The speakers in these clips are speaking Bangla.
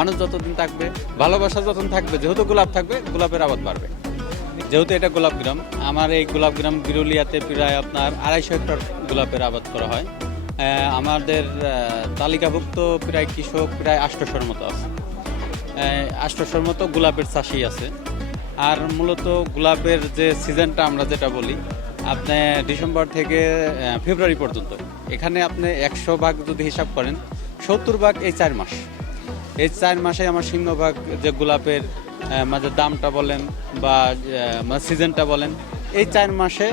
মানুষ যতদিন থাকবে, ভালোবাসা যতদিন থাকবে, যেহেতু গোলাপ থাকবে, গোলাপের আবাদ বাড়বে। যেহেতু এটা গোলাপ গ্রাম, আমার এই গোলাপ গ্রাম বিরুলিয়াতে প্রায় আপনার আড়াইশো হেক্টর গোলাপের আবাদ করা হয়। আমাদের তালিকাভুক্ত প্রায় কৃষক প্রায় আষ্টশোর মতো আছে। আষ্টশোর মতো গোলাপের চাষি আছে। আর মূলত গোলাপের যে সিজনটা আমরা যেটা বলি, আপনি ডিসেম্বর থেকে ফেব্রুয়ারি পর্যন্ত। এখানে আপনি একশো ভাগ যদি হিসাব করেন, সত্তর ভাগ এই চার মাস। এই চার মাসে আমার সিংহভাগ যে গোলাপের মাঝে দামটা বলেন বা সিজনটা বলেন, এই চার মাসে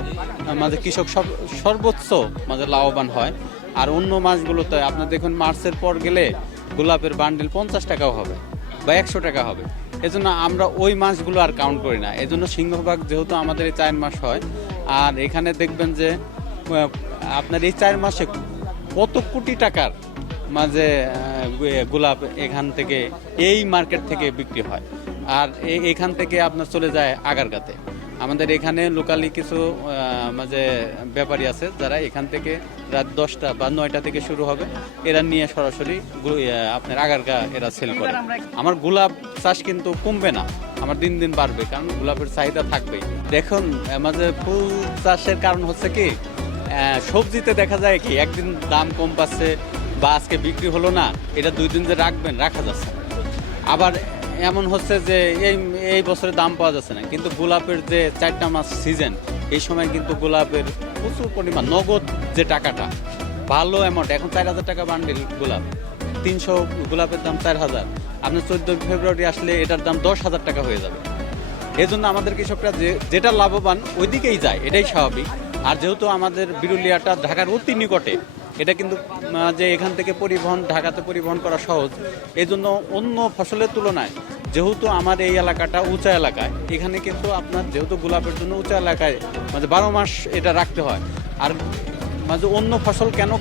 আমাদের কৃষক সব, সর্বোচ্চ মাঝে লাভবান হয়। আর অন্য মাসগুলোতে আপনি দেখুন, মার্চের পর গেলে গোলাপের বান্ডেল পঞ্চাশ টাকাও হবে বা একশো টাকা হবে। এজন্য আমরা ওই মাসগুলো আর কাউন্ট করি না। এজন্য সিংহভাগ যেহেতু আমাদের এই চার মাস হয়, আর এখানে দেখবেন যে আপনার এই চার মাসে কত কোটি টাকার মাঝে গোলাপ এখান থেকে এই মার্কেট থেকে বিক্রি হয়। আর এখান থেকে আপনার চলে যায় আগারগাতে। আমাদের এখানে লোকালি কিছু মাঝে ব্যাপারী আছে যারা এখান থেকে রাত দশটা বা নয়টা থেকে শুরু হবে এরা নিয়ে সরাসরি আপনার আগারগা এরা সেল করে। আমার গোলাপ চাষ কিন্তু কমবে না আমার দিন দিন বাড়বে কারণ গোলাপের চাহিদা থাকবেই। দেখুন মাঝে ফুল চাষের কারণ হচ্ছে কি সবজিতে দেখা যায় কি একদিন দাম কম পাচ্ছে বা আজকে বিক্রি হলো না, এটা দুই দিন যে রাখবেন, রাখা যাচ্ছে আবার এমন হচ্ছে যে এই এই বছরে দাম পাওয়া যাচ্ছে না, কিন্তু গোলাপের যে চারটা মাস সিজন, এই সময় কিন্তু গোলাপের প্রচুর পরিমাণ, নগদ যে টাকাটা, ভালো অ্যামাউন্ট এখন চার হাজার টাকা বান্ডিল গোলাপ, তিনশো গোলাপের দাম চার হাজার। আপনি চোদ্দ ফেব্রুয়ারি আসলে এটার দাম দশ হাজার টাকা হয়ে যাবে। এই জন্য আমাদের কৃষকরা যে, যেটা লাভবান ওইদিকেই যায়, এটাই স্বাভাবিক। আর যেহেতু আমাদের বিরুলিয়াটা ঢাকার অতি নিকটে এটা কিন্তু যে এখান থেকে পরিবহন, ঢাকাতে পরিবহন করা সহজ এই জন্য অন্য ফসলের তুলনায়, যেহেতু আমার এই এলাকাটা উঁচা এলাকায়, এখানে কিন্তু আপনার যেহেতু গোলাপের জন্য উঁচা এলাকায় মানে বারো মাস এটা রাখতে হয়। আর মানে অন্য ফসল কেন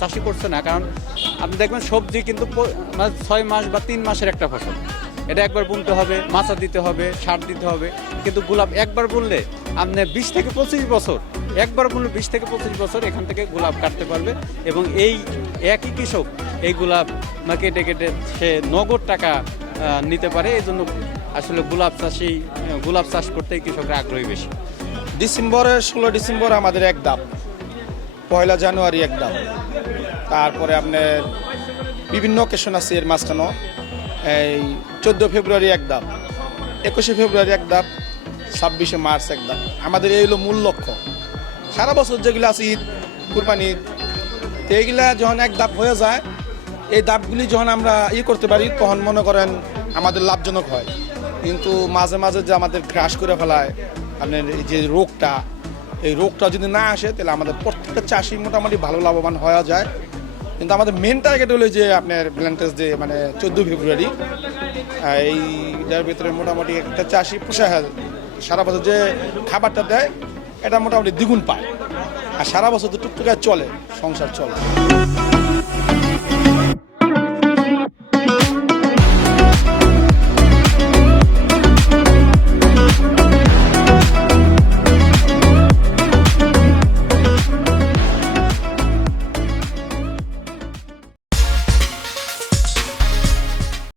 চাষি করছে না? কারণ আপনি দেখবেন সবজি কিন্তু মানে ছয় মাস বা তিন মাসের একটা ফসল। এটা একবার বুনতে হবে, মাচা দিতে হবে, সার দিতে হবে। কিন্তু গোলাপ একবার বুনলে আপনি বিশ থেকে পঁচিশ বছর, একবার বুনলে বিশ থেকে পঁচিশ বছর এখান থেকে গোলাপ কাটতে পারবে এবং এই একই কৃষক এই গোলাপ কেটে কেটে সে নগদ টাকা নিতে পারে। এই জন্য আসলে গোলাপ চাষি গোলাপ চাষ করতেই কৃষকরা আগ্রহী বেশি। ডিসেম্বরের ষোলো ডিসেম্বর আমাদের এক দাম পয়লা জানুয়ারি এক দাম তারপরে আপনার বিভিন্ন অকেশন আছে এর মাঝখানেও। এই চোদ্দ ফেব্রুয়ারি এক দাম একুশে ফেব্রুয়ারি এক দাম ছাব্বিশে মার্চ এক দাম আমাদের এই হলো মূল লক্ষ্য। সারা বছর যেগুলো আছে ঈদ, কুরবানি ঈদ এইগুলা যখন এক ধাপ হয়ে যায়, এই ধাপগুলি যখন আমরা ই করতে পারি, তখন মনে করেন আমাদের লাভজনক হয়। কিন্তু মাঝে মাঝে যে আমাদের ক্রাশ করে ফেলায়, আপনার যে রোগটা, এই রোগটা যদি না আসে, তাহলে আমাদের প্রত্যেকটা চাষি মোটামুটি ভালো লাভবান হওয়া যায়। কিন্তু আমাদের মেন টার্গেট হলো যে আপনার ভ্যালেন্টাইন্স ডে মানে চোদ্দ ফেব্রুয়ারি। এইটার ভিতরে মোটামুটি একটা চাষি পোষায় সারা বছর যে খাবারটা দেয়, এটা মোটামুটি দ্বিগুণ পায়। আর সারা বছর তো টুকটুকায় চলে, সংসার চলে।